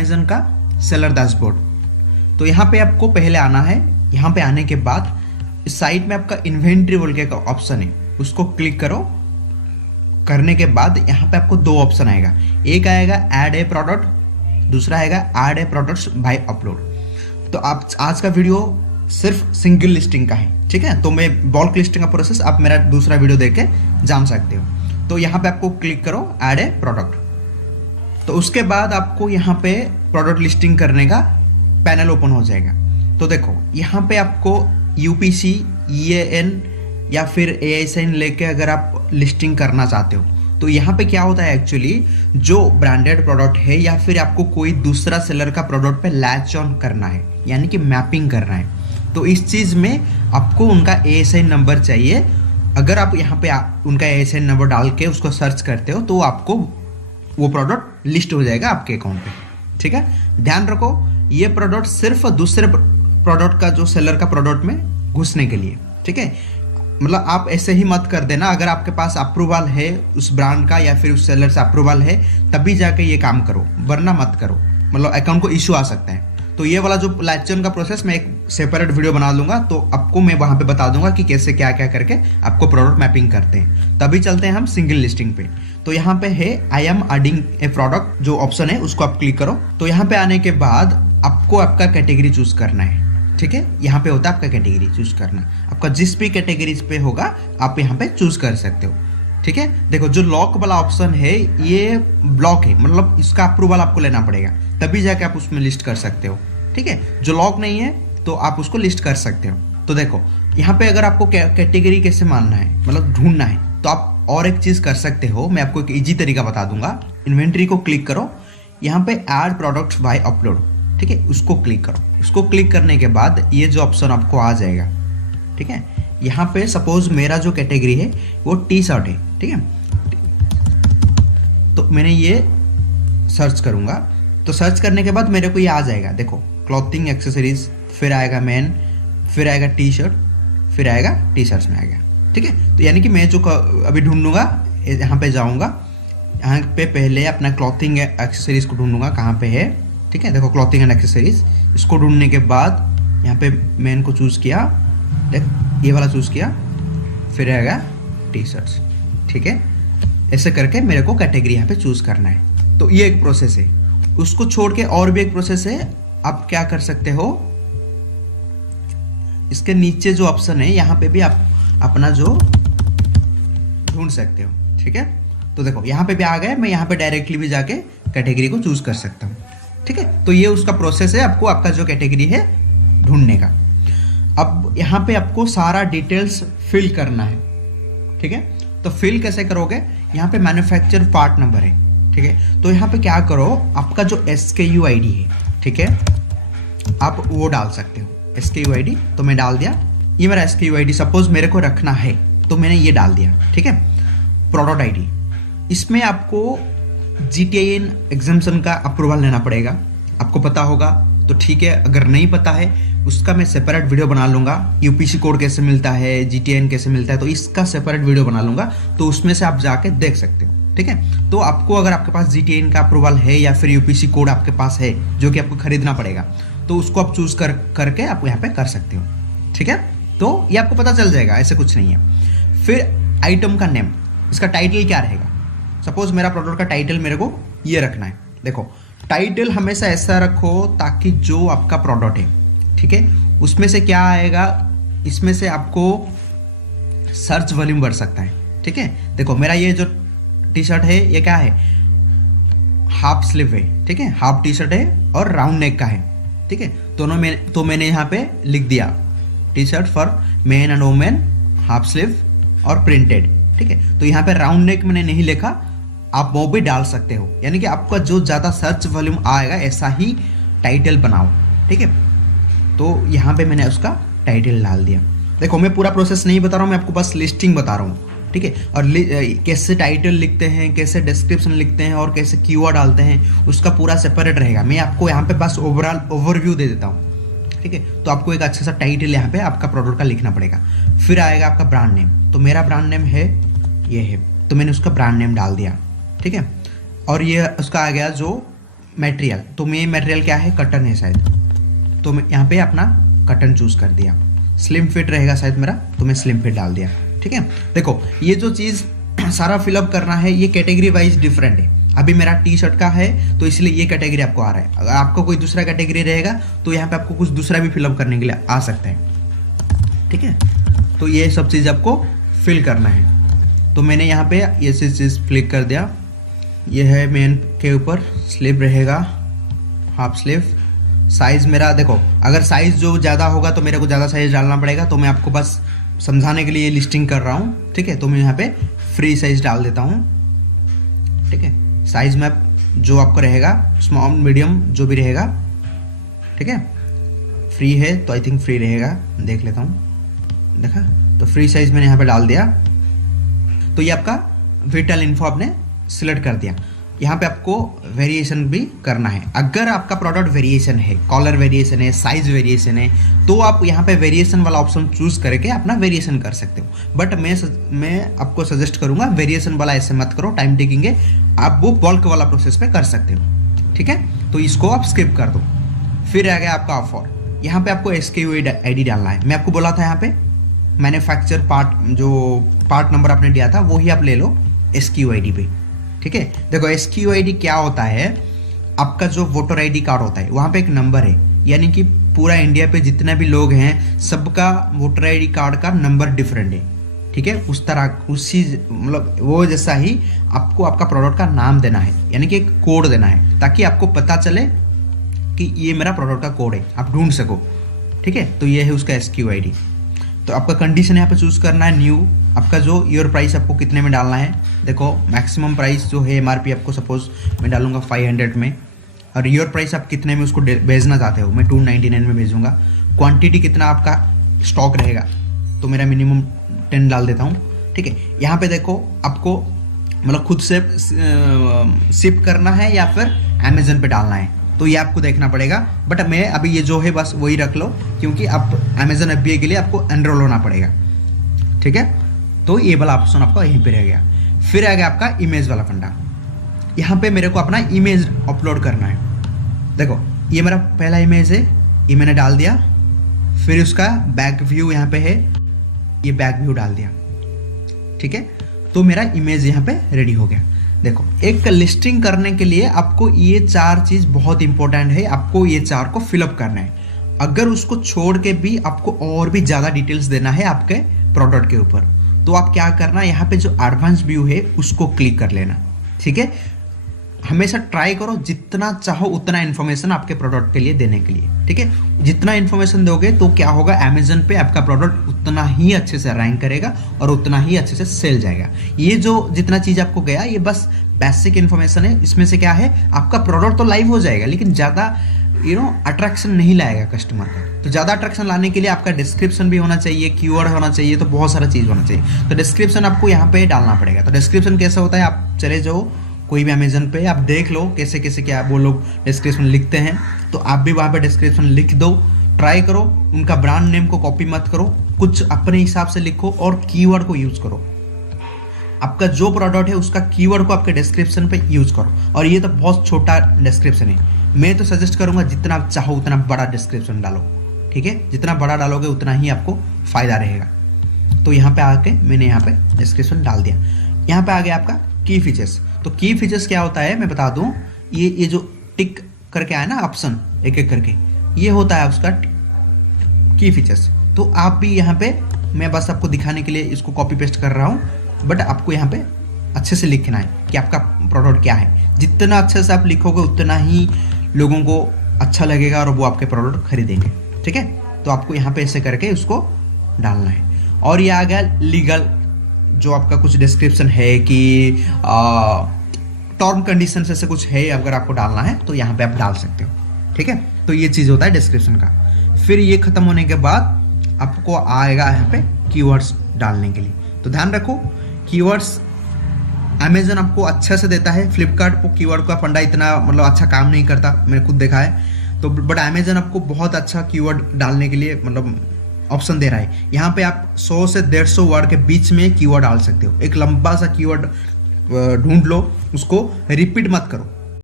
Amazon का seller dashboard. तो यहाँ पे आपको पहले आना है। यहाँ पे आने के बाद इस साइड में आपका इन्वेंट्री बोल के ऑप्शन है, उसको क्लिक करो। करने के बाद यहाँ पे आपको दो ऑप्शन आएगा, एक आएगा ऐड ए प्रोडक्ट, दूसरा आएगा add a products by upload. तो आप आज का वीडियो सिर्फ सिंगल लिस्टिंग का है, ठीक है। तो मैं बल्क लिस्टिंग का प्रोसेस आप मेरा दूसरा वीडियो देख के जान सकते हो। तो यहाँ पे आपको क्लिक करो ऐड ए प्रोडक्ट। तो उसके बाद आपको यहाँ पे प्रोडक्ट लिस्टिंग करने का पैनल ओपन हो जाएगा। तो देखो यहाँ पे आपको यूपीसी, ईएएन या फिर एएसएन लेके अगर आप लिस्टिंग करना चाहते हो तो यहाँ पे क्या होता है, एक्चुअली जो ब्रांडेड प्रोडक्ट है या फिर आपको कोई दूसरा सेलर का प्रोडक्ट पे लैच ऑन करना है, यानी कि मैपिंग करना है, तो इस चीज़ में आपको उनका एएसएन नंबर चाहिए। अगर आप यहाँ पे उनका एएसएन नंबर डाल के उसको सर्च करते हो तो आपको वो प्रोडक्ट लिस्ट हो जाएगा आपके अकाउंट पे, ठीक है। ध्यान रखो ये प्रोडक्ट सिर्फ दूसरे प्रोडक्ट का जो सेलर का प्रोडक्ट में घुसने के लिए, ठीक है। मतलब आप ऐसे ही मत कर देना, अगर आपके पास अप्रूवल है उस ब्रांड का या फिर उस सेलर से अप्रूवल है तभी जाके ये काम करो, वरना मत करो, मतलब अकाउंट को इशू आ सकता है। तो ये वाला जो लैच ऑन का प्रोसेस मैं एक सेपरेट वीडियो बना लूंगा, तो आपको मैं वहां पे बता दूंगा कि कैसे क्या क्या करके आपको प्रोडक्ट मैपिंग करते हैं। तभी चलते हैं हम सिंगल लिस्टिंग पे। तो यहाँ पे है I am adding A product जो ऑप्शन है उसको आप क्लिक करो। तो यहाँ पे आने के बाद आपको आपका कैटेगरी चूज करना है, ठीक है। यहाँ पे होता है आपका कैटेगरी चूज करना, आपका जिस भी कैटेगरी पे होगा आप यहाँ पे चूज कर सकते हो, ठीक है। देखो जो लॉक वाला ऑप्शन है ये ब्लॉक है, मतलब इसका अप्रूवल आपको लेना पड़ेगा तभी जाके आप उसमें लिस्ट कर सकते हो, ठीक है। जो लॉक नहीं है तो आप उसको लिस्ट कर सकते हो। तो देखो यहाँ पे अगर आपको कैटेगरी कैसे मानना है, मतलब ढूंढना है, तो आप और एक चीज कर सकते हो, मैं आपको एक इजी तरीका बता दूंगा। इन्वेंट्री को क्लिक करो, यहाँ पे ऐड प्रोडक्ट्स बाय अपलोड, ठीक है, उसको क्लिक करो। उसको क्लिक करने के बाद ये जो ऑप्शन आपको आ जाएगा, ठीक है। यहाँ पे सपोज मेरा जो कैटेगरी है वो टी शर्ट है, ठीक है। तो मैंने ये सर्च करूंगा, तो सर्च करने के बाद मेरे को ये आ जाएगा, देखो क्लॉथिंग एक्सेसरीज, फिर आएगा मैन, फिर आएगा टी शर्ट, फिर आएगा टी शर्ट्स में आएगा, ठीक है। तो यानी कि मैं जो अभी ढूंढूंगा यहाँ पे जाऊंगा, यहाँ पे पहले अपना क्लॉथिंग एक्सेसरीज को ढूंढूंगा कहाँ पे है, ठीक है। देखो क्लॉथिंग एंड एक्सेसरीज, इसको ढूंढने के बाद यहाँ पे मैन को चूज किया, देख ये वाला चूज किया, फिर आएगा टी शर्ट्स, ठीक है। ऐसे करके मेरे को कैटेगरी यहाँ पे चूज करना है। तो ये एक प्रोसेस है। उसको छोड़ के और भी एक प्रोसेस है, आप क्या कर सकते हो, इसके नीचे जो ऑप्शन है यहाँ पे भी आप अपना जो ढूंढ सकते हो, ठीक है। तो देखो यहाँ पे भी आ गए, मैं यहाँ पे डायरेक्टली भी जाके कैटेगरी को चूज कर सकता हूँ, ठीक है। तो ये उसका प्रोसेस है आपको आपका जो कैटेगरी है ढूंढने का। अब यहाँ पे आपको सारा डिटेल्स फिल करना है, ठीक है। तो फिल कैसे करोगे, यहाँ पे मैन्युफैक्चर पार्ट नंबर है, ठीक है। तो यहाँ पे क्या करो, आपका जो SKU ID है, ठीक है, आप वो डाल सकते हो SKU ID। तो मैं डाल दिया, ये मेरा SKU ID सपोज मेरे को रखना है तो मैंने ये डाल दिया, ठीक है। प्रोडक्ट ID, इसमें आपको GTIN एग्जाम्पशन का अप्रूवल लेना पड़ेगा, आपको पता होगा तो ठीक है, अगर नहीं पता है उसका मैं सेपरेट वीडियो बना लूंगा। यूपीसी कोड कैसे मिलता है, GTIN कैसे मिलता है, तो इसका सेपरेट वीडियो बना लूंगा, तो उसमें से आप जाके देख सकते हो, ठीक है। तो आपको अगर आपके पास GTIN का अप्रूवल है या फिर यूपीसी कोड आपके पास है जो कि आपको खरीदना पड़ेगा, तो उसको आप चूज करके आप यहाँ पे कर सकते हो, ठीक है। तो ये आपको पता चल जाएगा, ऐसे कुछ नहीं है। फिर आइटम का नेम, इसका टाइटल क्या रहेगा, सपोज मेरा प्रोडक्ट का टाइटल मेरे को ये रखना है। देखो टाइटल हमेशा ऐसा रखो ताकि जो आपका प्रोडक्ट है, ठीक है, उसमें से क्या आएगा, इसमें से आपको सर्च वॉल्यूम बढ़ सकता है, ठीक है। देखो मेरा ये जो टी शर्ट है ये क्या है, हाफ स्लीव है, ठीक है, हाफ टी शर्ट है और राउंड नेक का है, ठीक है। दोनों में तो मैंने यहाँ पे लिख दिया T shirt for man and women, half sleeve और प्रिंटेड, ठीक है। तो यहाँ पे राउंड नेक मैंने नहीं लिखा, आप वो भी डाल सकते हो, यानी कि आपका जो ज़्यादा सर्च वॉल्यूम आएगा ऐसा ही टाइटल बनाओ, ठीक है। तो यहाँ पे मैंने उसका टाइटल डाल दिया। देखो मैं पूरा प्रोसेस नहीं बता रहा हूँ, मैं आपको बस लिस्टिंग बता रहा हूँ, ठीक है। और कैसे टाइटल लिखते हैं, कैसे डिस्क्रिप्शन लिखते हैं और कैसे कीवर्ड डालते हैं, उसका पूरा सेपरेट रहेगा। मैं आपको यहाँ पे बस ओवरऑल ओवरव्यू दे देता हूँ, ठीक है। तो आपको एक अच्छा सा टाइटल यहाँ पे आपका प्रोडक्ट का लिखना पड़ेगा। फिर आएगा आपका ब्रांड नेम, तो मेरा ब्रांड नेम है ये है, तो मैंने उसका ब्रांड नेम डाल दिया, ठीक है। और ये उसका आ गया जो मटेरियल, तो मेन मटेरियल क्या है, कटन है शायद, तो मैं यहाँ पे अपना कटन चूज कर दिया। स्लिम फिट रहेगा शायद मेरा, तो मैं स्लिम फिट डाल दिया। ठीक है, देखो ये जो चीज़ सारा फिलअप करना है ये कैटेगरी वाइज डिफरेंट है। अभी मेरा टी शर्ट का है तो इसलिए ये कैटेगरी आपको आ रहा है। अगर आपका कोई दूसरा कैटेगरी रहेगा तो यहाँ पे आपको कुछ दूसरा भी फिलअप करने के लिए आ सकता है। ठीक है, तो ये सब चीज़ आपको फिल करना है। तो मैंने यहाँ पे ये चीज़ क्लिक कर दिया। ये है मेन के ऊपर, स्लीव रहेगा हाफ स्लीव। साइज़ मेरा देखो, अगर साइज़ जो ज़्यादा होगा तो मेरे को ज़्यादा साइज़ डालना पड़ेगा, तो मैं आपको बस समझाने के लिए लिस्टिंग कर रहा हूँ। ठीक है, तो मैं यहाँ पे फ्री साइज़ डाल देता हूँ। ठीक है, साइज़ में जो आपका रहेगा स्मॉल मीडियम जो भी रहेगा। ठीक है, फ्री है तो आई थिंक फ्री रहेगा, देख लेता हूँ। देखा, तो फ्री साइज़ मैंने यहाँ पे डाल दिया। तो ये आपका विटल इन्फो आपने सिलेक्ट कर दिया। यहाँ पे आपको वेरिएशन भी करना है। अगर आपका प्रोडक्ट वेरिएशन है, कॉलर वेरिएशन है, साइज वेरिएशन है, तो आप यहाँ पे वेरिएशन वाला ऑप्शन चूज करके अपना वेरिएशन कर सकते हो। बट मैं आपको सजेस्ट करूंगा वेरिएशन वाला ऐसे मत करो, टाइम टेकिंग है, आप वो बल्क वाला प्रोसेस पे कर सकते हो। ठीक है, तो इसको आप स्किप कर दो। फिर आ गया आपका ऑफर। यहाँ पे आपको SKU ID डालना है। मैं आपको बोला था यहाँ पे मैन्युफैक्चर पार्ट, जो पार्ट नंबर आपने दिया था वही आप ले लो SKU ID पे। ठीक है, देखो SKU ID क्या होता है, आपका जो वोटर ID कार्ड होता है वहाँ पे एक नंबर है, यानी कि पूरा इंडिया पे जितने भी लोग हैं सबका वोटर ID कार्ड का नंबर डिफरेंट है। ठीक है, उस तरह उसी मतलब वो जैसा ही आपको आपका प्रोडक्ट का नाम देना है, यानी कि एक कोड देना है, ताकि आपको पता चले कि ये मेरा प्रोडक्ट का कोड है, आप ढूंढ सको। ठीक है, तो ये है उसका SKU ID। तो आपका कंडीशन यहाँ पे चूज करना है न्यू। आपका जो ईयर प्राइस आपको कितने में डालना है, देखो मैक्सिमम प्राइस जो है MRP आपको सपोज मैं डालूंगा 500 में, और ईयर प्राइस आप कितने में उसको भेजना चाहते हो, मैं 299 में भेजूंगा। क्वांटिटी कितना आपका स्टॉक रहेगा, तो मेरा मिनिमम 10 डाल देता हूँ। ठीक है, यहाँ पे देखो आपको मतलब खुद से शिप करना है या फिर अमेजन पे डालना है, तो ये आपको देखना पड़ेगा। बट मैं अभी ये जो है बस वही रख लो, क्योंकि आप अमेजन FBA के लिए आपको एनरोल होना पड़ेगा। ठीक है, तो ये वाला ऑप्शन आपका यहीं पे रह गया। फिर आ गया आपका इमेज वाला फंडा। यहाँ पे मेरे को अपना इमेज अपलोड करना है। देखो ये मेरा पहला इमेज है, ये मैंने डाल दिया। फिर उसका बैक व्यू यहाँ पे है, ये बैक व्यू डाल दिया। ठीक है, तो मेरा इमेज यहाँ पे रेडी हो गया। देखो एक लिस्टिंग करने के लिए आपको ये 4 चीज़ बहुत इंपॉर्टेंट है, आपको ये 4 को फिलअप करना है। अगर उसको छोड़ के भी आपको और भी ज़्यादा डिटेल्स देना है आपके प्रोडक्ट के ऊपर, तो आप क्या करना, यहाँ पे जो एडवांस व्यू है उसको क्लिक कर लेना। ठीक है, हमेशा ट्राई करो जितना चाहो उतना इन्फॉर्मेशन आपके प्रोडक्ट के लिए देने के लिए। ठीक है, जितना इन्फॉर्मेशन दोगे तो क्या होगा, अमेजन पे आपका प्रोडक्ट उतना ही अच्छे से रैंक करेगा और उतना ही अच्छे से सेल जाएगा। ये जो जितना चीज़ आपको गया ये बस बेसिक इन्फॉर्मेशन है। इसमें से क्या है, आपका प्रोडक्ट तो लाइव हो जाएगा, लेकिन ज़्यादा अट्रैक्शन नहीं लाएगा कस्टमर का। तो ज़्यादा अट्रैक्शन लाने के लिए आपका डिस्क्रिप्शन भी होना चाहिए, कीवर्ड होना चाहिए, तो बहुत सारा चीज़ होना चाहिए। तो डिस्क्रिप्शन आपको यहाँ पे डालना पड़ेगा। तो डिस्क्रिप्शन कैसा होता है, आप चले जाओ कोई भी अमेजन पे, आप देख लो कैसे कैसे क्या वो लोग डिस्क्रिप्शन लिखते हैं, तो आप भी वहाँ पे डिस्क्रिप्शन लिख दो। ट्राई करो, उनका ब्रांड नेम को कॉपी मत करो, कुछ अपने हिसाब से लिखो और कीवर्ड को यूज़ करो। आपका जो प्रोडक्ट है उसका कीवर्ड को आपके डिस्क्रिप्शन पे यूज़ करो। और ये तो बहुत छोटा डिस्क्रिप्शन है, मैं तो सजेस्ट करूँगा जितना आप चाहो उतना बड़ा डिस्क्रिप्शन डालो। ठीक है, जितना बड़ा डालोगे उतना ही आपको फ़ायदा रहेगा। तो यहाँ पे आके मैंने यहाँ पे डिस्क्रिप्शन डाल दिया। यहाँ पे आ गया आपका की फीचर्स। तो की फीचर्स क्या होता है मैं बता दूँ, ये जो टिक करके आया ना ऑप्शन एक एक करके, ये होता है उसका की फीचर्स। तो आप भी यहाँ पे, मैं बस आपको दिखाने के लिए इसको कॉपी पेस्ट कर रहा हूँ, बट आपको यहाँ पे अच्छे से लिखना है कि आपका प्रोडक्ट क्या है। जितना अच्छे से आप लिखोगे उतना ही लोगों को अच्छा लगेगा और वो आपके प्रोडक्ट खरीदेंगे। ठीक है, तो आपको यहाँ पे ऐसे करके उसको डालना है। और ये आ गया लीगल, जो आपका कुछ डिस्क्रिप्शन है कि टर्म कंडीशन ऐसे कुछ है, अगर आपको डालना है तो यहाँ पे आप डाल सकते हो। ठीक है, तो ये चीज़ होता है डिस्क्रिप्शन का। फिर ये खत्म होने के बाद आपको आएगा यहाँ पे कीवर्ड्स डालने के लिए। तो ध्यान रखो, कीवर्ड्स अमेजन आपको अच्छा से देता है, फ्लिपकार्ट को कीवर्ड का फंडा इतना मतलब अच्छा काम नहीं करता, मैंने खुद देखा है। तो बट अमेजन आपको बहुत अच्छा कीवर्ड डालने के लिए मतलब ऑप्शन दे रहा है। यहाँ पे आप 100 से 150 वर्ड के बीच में कीवर्ड डाल सकते हो। एक लंबा सा कीवर्ड ढूंढ लो, उसको रिपीट मत करो,